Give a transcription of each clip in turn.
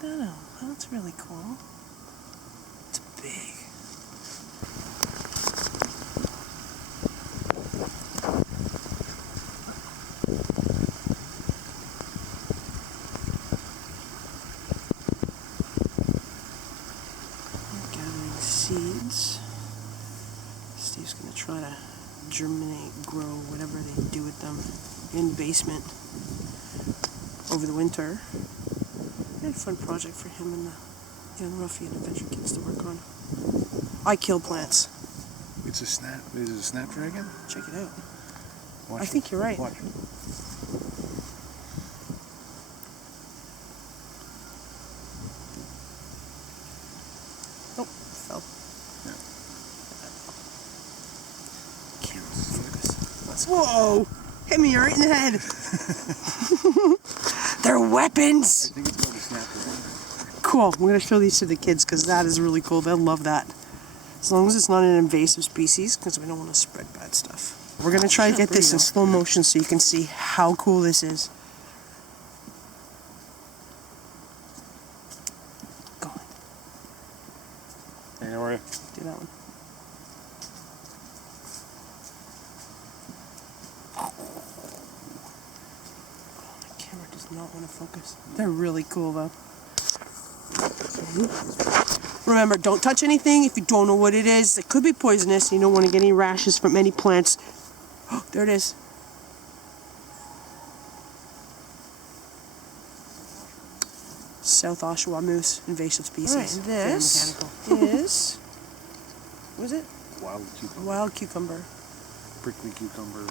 Check that out. That's really cool. It's big. Gathering seeds. Steve's gonna try to germinate, grow, whatever they do with them in the basement over the winter. A fun project for him and the young ruffian adventure kids to work on. I kill plants. It's a snap. Is it a snapdragon? Check it out. Watch I think you're right. Watch. Oh, fell. Yeah. Camera focus. Whoa! Hit me right in the head. They're weapons. I think it's called a snapdragon. Cool. I'm gonna show these to the kids because that is really cool. They'll love that. As long as it's not an invasive species, because we don't want to spread bad stuff. We're gonna try to get this in slow motion so you can see how cool this is. Go on. Hey, how are you? Do that one. Camera does not want to focus. They're really cool though. Remember, don't touch anything if you don't know what it is. It could be poisonous. You don't want to get any rashes from any plants. Oh, there it is. South Oshawa moose, invasive species. Right, this is, what is it? Wild cucumber. Wild cucumber. Prickly cucumber.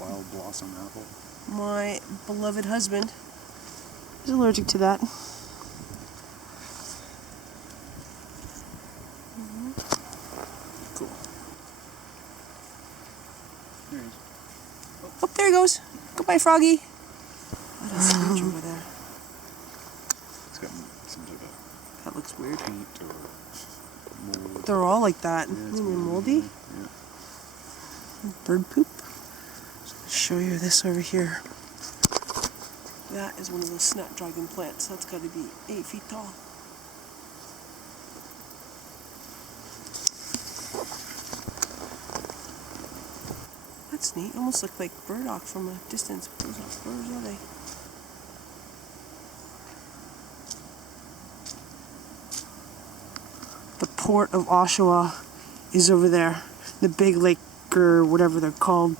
Wild blossom apple. My beloved husband is allergic to that. Cool. There he is. Oh, there he goes. Goodbye, Froggy. What is huge over there? It's got some sort of That looks weird. paint or mold. They're all like that. Yeah, it's Maybe moldy. moldy. Yeah. Bird poop. Show you this over here. That is one of those snapdragon plants. That's got to be 8 feet tall. That's neat. Almost look like burdock from a distance. Those aren't birds, are they? The port of Oshawa is over there. The big lake or whatever they're called.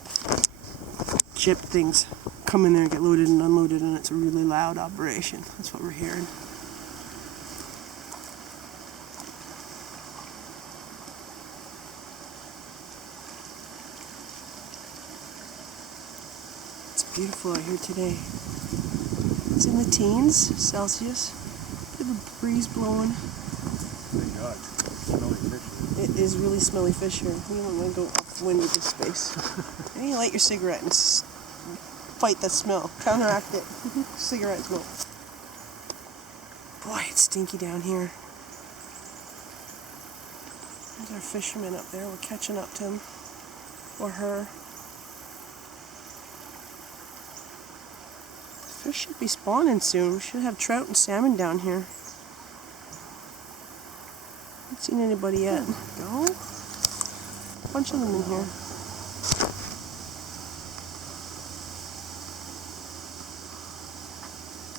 Ship things come in there and get loaded and unloaded, and it's a really loud operation. That's what we're hearing. It's beautiful out here today. It's in the teens Celsius. Bit of a breeze blowing. Thank God. Smelly fish. It is really smelly fish here. You don't want to go upwind with this space. And you light your cigarette and fight that smell. Counteract it. Cigarette smoke. Boy, it's stinky down here. There's our fisherman up there. We're catching up to him. Or her. Fish should be spawning soon. We should have trout and salmon down here. Haven't seen anybody yet. Go. A bunch of them in here.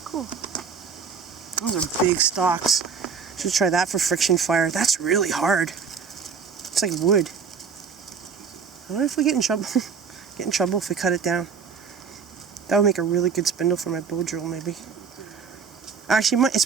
Cool. Those are big stalks. Should try that for friction fire. That's really hard. It's like wood. I wonder if we get in trouble. Get in trouble if we cut it down. That would make a really good spindle for my bow drill, maybe. Actually, it's